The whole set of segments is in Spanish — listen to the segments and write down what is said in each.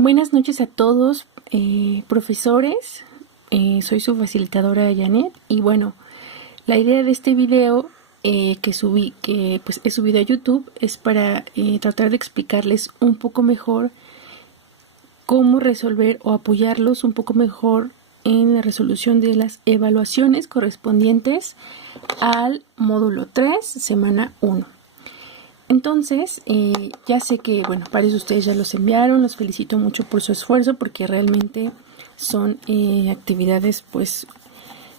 Buenas noches a todos, profesores. Soy su facilitadora Janet y bueno, la idea de este video que pues he subido a YouTube es para tratar de explicarles un poco mejor cómo resolver o apoyarlos un poco mejor en la resolución de las evaluaciones correspondientes al módulo 3, semana 1. Entonces, ya sé que, bueno, varios de ustedes ya los enviaron, los felicito mucho por su esfuerzo porque realmente son actividades, pues,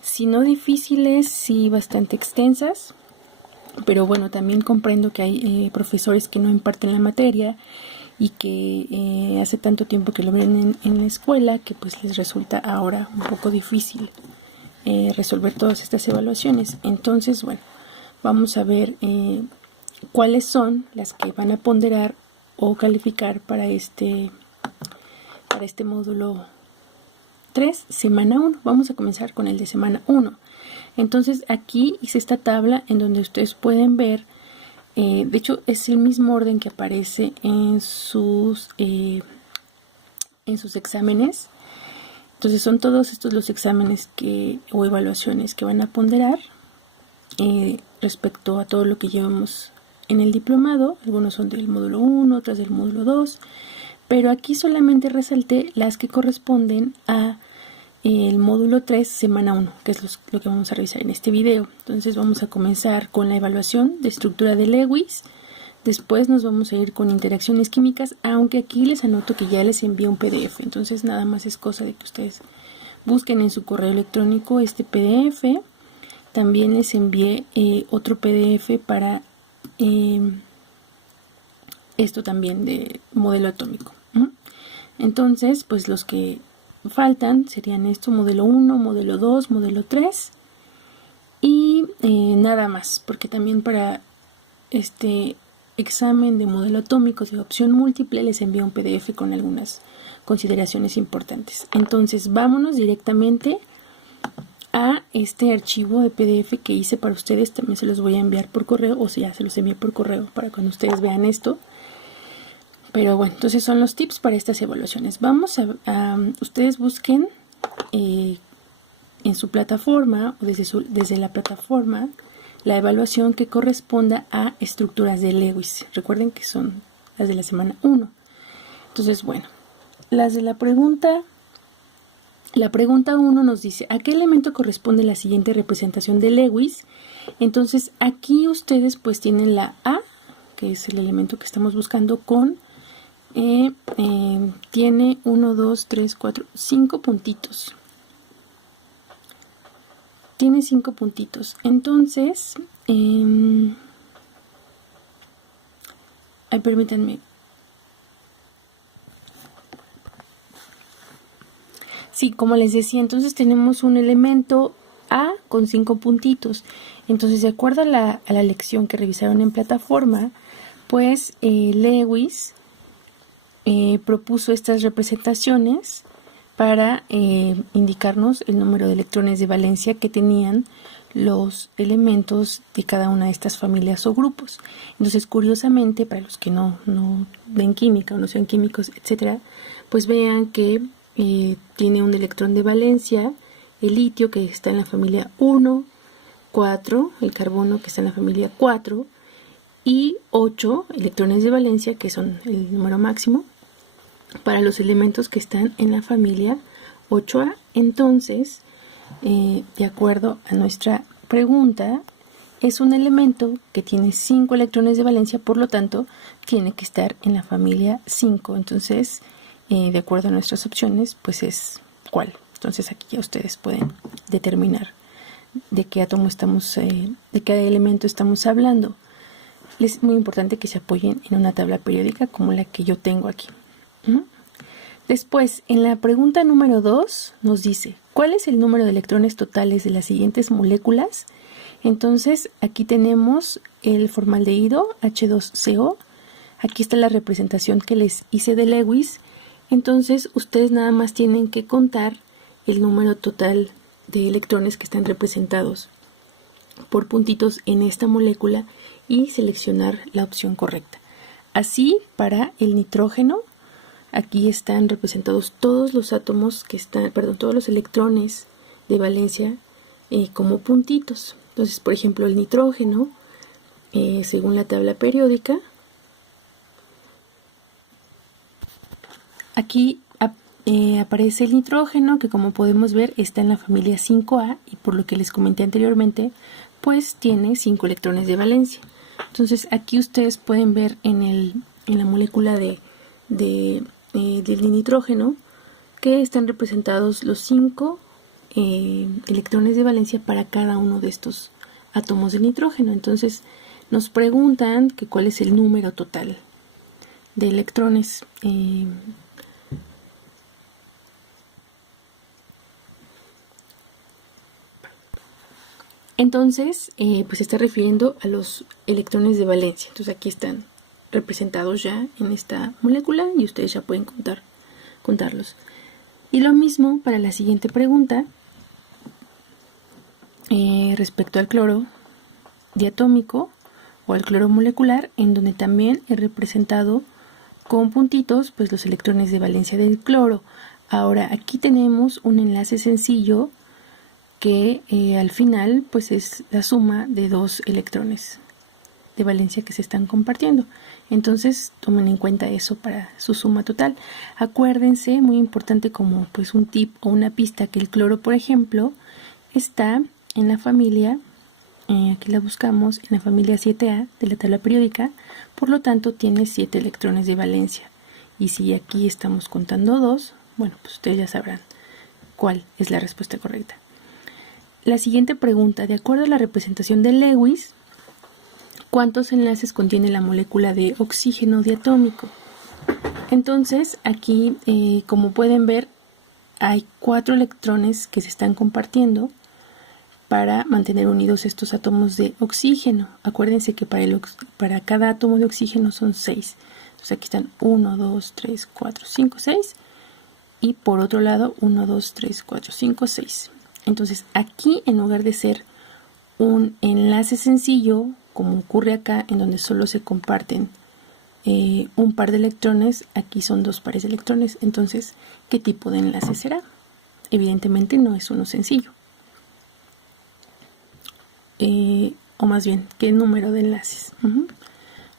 si no difíciles, sí bastante extensas, pero bueno, también comprendo que hay profesores que no imparten la materia y que hace tanto tiempo que lo ven en la escuela que pues les resulta ahora un poco difícil resolver todas estas evaluaciones. Entonces, bueno, vamos a ver cuáles son las que van a ponderar o calificar para este módulo 3, semana 1. Vamos a comenzar con el de semana 1. Entonces aquí hice esta tabla en donde ustedes pueden ver, de hecho es el mismo orden que aparece en sus exámenes. Entonces son todos estos los exámenes o evaluaciones que van a ponderar respecto a todo lo que llevamos en el diplomado. Algunos son del módulo 1, otras del módulo 2, pero aquí solamente resalté las que corresponden a el módulo 3, semana 1, que es lo que vamos a revisar en este video. Entonces vamos a comenzar con la evaluación de estructura de Lewis. Después nos vamos a ir con interacciones químicas, aunque aquí les anoto que ya les envié un PDF. Entonces nada más es cosa de que ustedes busquen en su correo electrónico este PDF. También les envié otro PDF para esto también de modelo atómico. Entonces, pues los que faltan serían esto: modelo 1, modelo 2, modelo 3 y nada más, porque también para este examen de modelo atómico de opción múltiple les envío un PDF con algunas consideraciones importantes. Entonces vámonos directamente a este archivo de PDF que hice para ustedes. También se los voy a enviar por correo, o sea, se los envié por correo para cuando ustedes vean esto. Pero bueno, entonces son los tips para estas evaluaciones. Vamos a ustedes busquen en su plataforma o desde la plataforma la evaluación que corresponda a estructuras de Lewis. Recuerden que son las de la semana 1. Entonces, bueno, las de la pregunta 1 nos dice: ¿a qué elemento corresponde la siguiente representación de Lewis? Entonces aquí ustedes pues tienen la A, que es el elemento que estamos buscando, con tiene 1, 2, 3, 4, 5 puntitos. Tiene 5 puntitos. Entonces, permítanme. Sí, como les decía, entonces tenemos un elemento A con 5 puntitos. Entonces, de acuerdo a la lección que revisaron en plataforma, pues Lewis propuso estas representaciones para indicarnos el número de electrones de valencia que tenían los elementos de cada una de estas familias o grupos. Entonces, curiosamente, para los que no ven química o no sean químicos, etcétera, pues vean que tiene un electrón de valencia el litio, que está en la familia 1, 4, el carbono, que está en la familia 4, y 8 electrones de valencia, que son el número máximo para los elementos que están en la familia 8A. Entonces, de acuerdo a nuestra pregunta, es un elemento que tiene 5 electrones de valencia, por lo tanto, tiene que estar en la familia 5. Entonces, de acuerdo a nuestras opciones, pues es ¿cuál? Entonces aquí ya ustedes pueden determinar de qué átomo de qué elemento estamos hablando. Es muy importante que se apoyen en una tabla periódica como la que yo tengo aquí. Después, en la pregunta número 2 nos dice: ¿cuál es el número de electrones totales de las siguientes moléculas? Entonces aquí tenemos el formaldehído H2CO. Aquí está la representación que les hice de Lewis. Entonces ustedes nada más tienen que contar el número total de electrones que están representados por puntitos en esta molécula y seleccionar la opción correcta. Así, para el nitrógeno aquí están representados todos los átomos que están, perdón, todos los electrones de valencia como puntitos. Entonces, por ejemplo, el nitrógeno, según la tabla periódica, aquí aparece el nitrógeno, que como podemos ver está en la familia 5A, y por lo que les comenté anteriormente, pues tiene 5 electrones de valencia. Entonces aquí ustedes pueden ver en la molécula del nitrógeno que están representados los 5 electrones de valencia para cada uno de estos átomos de nitrógeno. Entonces nos preguntan que cuál es el número total de electrones. Entonces, pues se está refiriendo a los electrones de valencia. Entonces aquí están representados ya en esta molécula y ustedes ya pueden contarlos. Y lo mismo para la siguiente pregunta, respecto al cloro diatómico o al cloro molecular, en donde también he representado con puntitos pues los electrones de valencia del cloro. Ahora aquí tenemos un enlace sencillo que al final pues es la suma de 2 electrones de valencia que se están compartiendo. Entonces tomen en cuenta eso para su suma total. Acuérdense, muy importante como pues un tip o una pista, que el cloro, por ejemplo, está en la familia, aquí la buscamos, en la familia 7A de la tabla periódica, por lo tanto tiene 7 electrones de valencia. Y si aquí estamos contando 2, bueno, pues ustedes ya sabrán cuál es la respuesta correcta. La siguiente pregunta, de acuerdo a la representación de Lewis, ¿cuántos enlaces contiene la molécula de oxígeno diatómico? Entonces, aquí, como pueden ver, hay 4 electrones que se están compartiendo para mantener unidos estos átomos de oxígeno. Acuérdense que para cada átomo de oxígeno son 6. Entonces aquí están 1, 2, 3, 4, 5, 6. Y por otro lado, 1, 2, 3, 4, 5, 6. Entonces aquí, en lugar de ser un enlace sencillo, como ocurre acá, en donde solo se comparten un par de electrones, aquí son 2 pares de electrones. Entonces, ¿qué tipo de enlace será? Evidentemente no es uno sencillo. O más bien, ¿qué número de enlaces? Un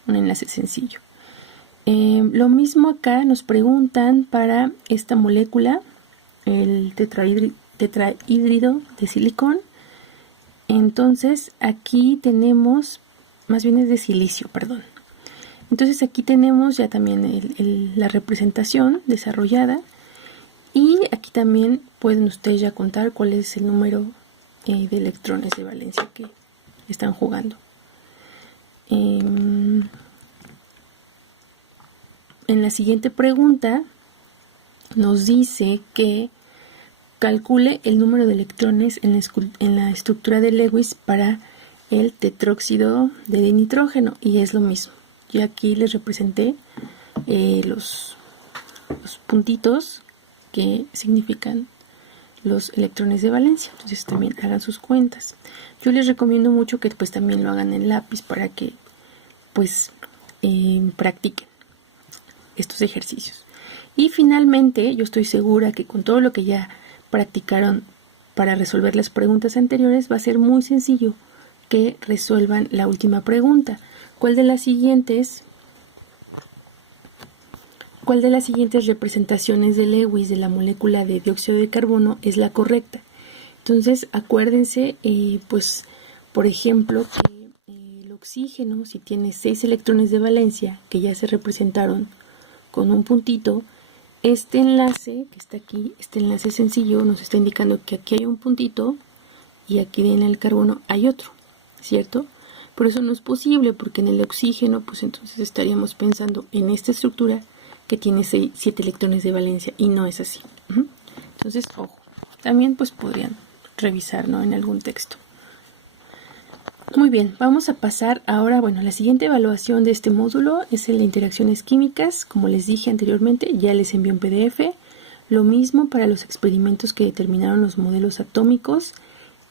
enlace sencillo. Lo mismo acá nos preguntan para esta molécula, el tetrahídrido de silicón. Entonces aquí tenemos, más bien es de silicio, perdón. Entonces aquí tenemos ya también la representación desarrollada, y aquí también pueden ustedes ya contar cuál es el número de electrones de valencia que están jugando. En la siguiente pregunta nos dice que calcule el número de electrones en la estructura de Lewis para el tetróxido de nitrógeno, y es lo mismo. Yo aquí les representé los puntitos que significan los electrones de valencia. Entonces también hagan sus cuentas. Yo les recomiendo mucho que pues también lo hagan en lápiz para que pues practiquen estos ejercicios. Y finalmente, yo estoy segura que con todo lo que ya practicaron para resolver las preguntas anteriores, va a ser muy sencillo que resuelvan la última pregunta. ¿Cuál de las siguientes representaciones de Lewis de la molécula de dióxido de carbono es la correcta? Entonces, acuérdense, pues, por ejemplo, que el oxígeno, si tiene 6 electrones de valencia, que ya se representaron con un puntito, este enlace que está aquí, este enlace sencillo, nos está indicando que aquí hay un puntito y aquí en el carbono hay otro, ¿cierto? Por eso no es posible, porque en el oxígeno, pues entonces estaríamos pensando en esta estructura que tiene 7 electrones de valencia, y no es así. Entonces, ojo, también pues podrían revisar, ¿no?, en algún texto. Muy bien, vamos a pasar ahora, bueno, la siguiente evaluación de este módulo es el de interacciones químicas. Como les dije anteriormente, ya les envié un PDF. Lo mismo para los experimentos que determinaron los modelos atómicos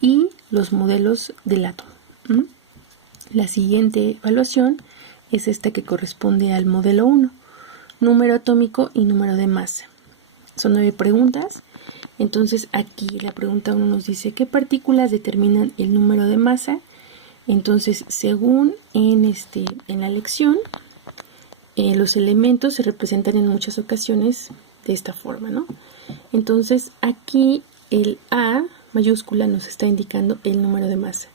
y los modelos del átomo. La siguiente evaluación es esta, que corresponde al modelo 1. número atómico y número de masa. Son 9 preguntas. Entonces aquí la pregunta 1 nos dice ¿qué partículas determinan el número de masa? Entonces según en la lección, los elementos se representan en muchas ocasiones de esta forma, ¿no? Entonces aquí el A mayúscula nos está indicando el número de masa.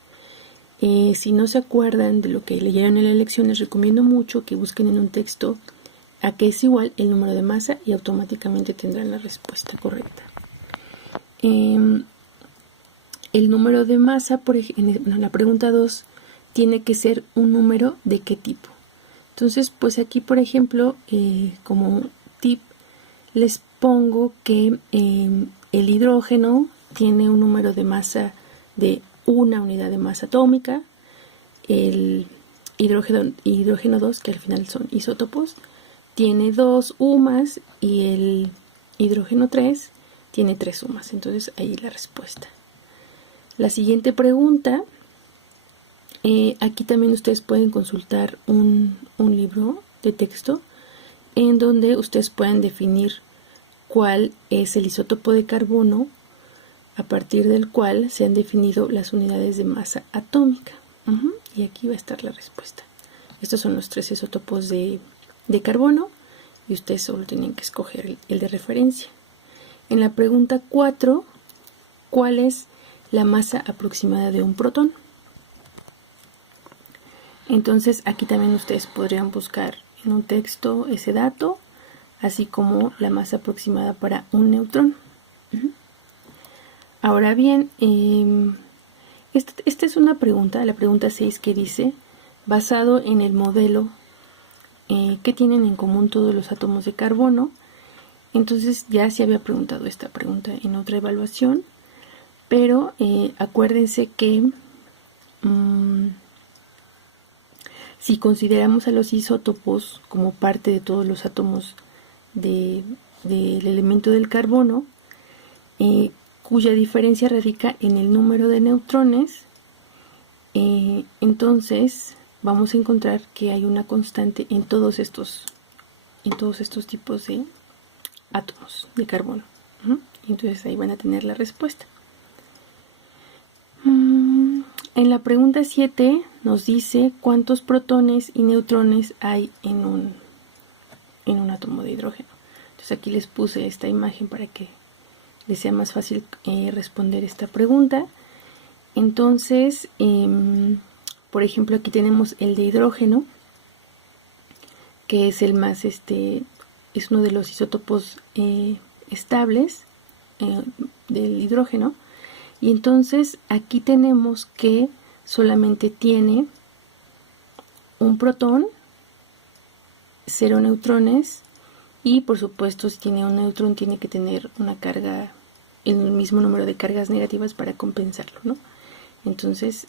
Si no se acuerdan de lo que leyeron en la lección, les recomiendo mucho que busquen en un texto a qué es igual el número de masa y automáticamente tendrán la respuesta correcta. El número de masa, en la pregunta 2, tiene que ser un número de qué tipo. Entonces, pues aquí, por ejemplo, como tip, les pongo que el hidrógeno tiene un número de masa de 1 unidad de masa atómica, el hidrógeno 2, que al final son isótopos, tiene 2 UMAs y el hidrógeno 3 tiene 3 UMAs. Entonces ahí la respuesta. La siguiente pregunta, aquí también ustedes pueden consultar un libro de texto en donde ustedes pueden definir cuál es el isótopo de carbono a partir del cual se han definido las unidades de masa atómica. Y aquí va a estar la respuesta. Estos son los 3 isótopos de carbono y ustedes solo tienen que escoger el de referencia. En la pregunta 4, ¿cuál es la masa aproximada de un protón? Entonces aquí también ustedes podrían buscar en un texto ese dato, así como la masa aproximada para un neutrón. Ahora bien, esta es una pregunta, la pregunta 6, que dice, basado en el modelo que tienen en común todos los átomos de carbono. Entonces ya se había preguntado esta pregunta en otra evaluación, pero acuérdense que si consideramos a los isótopos como parte de todos los átomos del elemento del carbono, cuya diferencia radica en el número de neutrones, entonces vamos a encontrar que hay una constante en todos estos tipos de átomos de carbono. Y entonces ahí van a tener la respuesta. En la pregunta 7 nos dice cuántos protones y neutrones hay en un átomo de hidrógeno. Entonces aquí les puse esta imagen para que les sea más fácil responder esta pregunta. Entonces, por ejemplo, aquí tenemos el de hidrógeno, que es el más, es uno de los isótopos estables del hidrógeno. Y entonces aquí tenemos que solamente tiene un protón, 0 neutrones, y por supuesto si tiene un neutrón tiene que tener una carga, el mismo número de cargas negativas para compensarlo, ¿no? Entonces,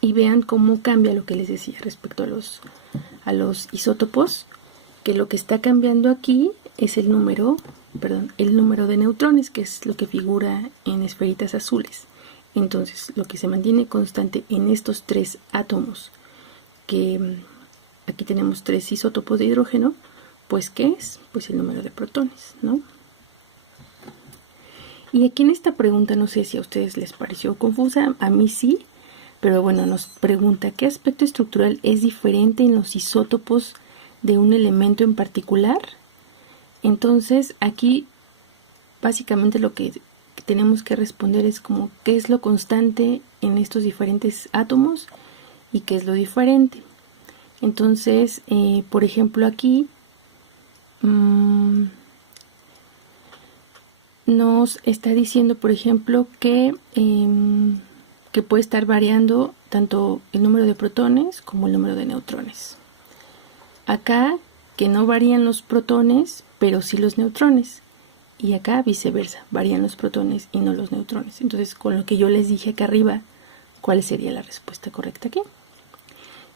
y vean cómo cambia lo que les decía respecto a los isótopos, que lo que está cambiando aquí es el número de neutrones, que es lo que figura en esferitas azules. Entonces, lo que se mantiene constante en estos 3 átomos, que aquí tenemos 3 isótopos de hidrógeno, pues ¿qué es? Pues el número de protones, ¿no? Y aquí en esta pregunta, no sé si a ustedes les pareció confusa, a mí sí, pero bueno, nos pregunta ¿qué aspecto estructural es diferente en los isótopos de un elemento en particular? Entonces aquí básicamente lo que tenemos que responder es como qué es lo constante en estos diferentes átomos y qué es lo diferente. Entonces, por ejemplo, aquí nos está diciendo, por ejemplo, que puede estar variando tanto el número de protones como el número de neutrones. Acá que no varían los protones, pero sí los neutrones. Y acá viceversa, varían los protones y no los neutrones. Entonces, con lo que yo les dije acá arriba, ¿cuál sería la respuesta correcta aquí?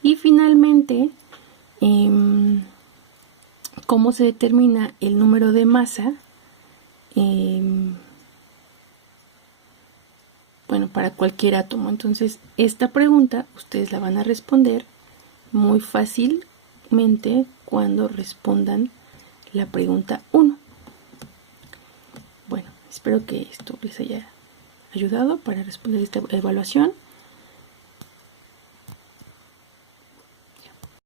Y finalmente, ¿cómo se determina el número de masa? Bueno, para cualquier átomo. Entonces, esta pregunta ustedes la van a responder muy fácilmente cuando respondan la pregunta 1. Bueno, espero que esto les haya ayudado para responder esta evaluación.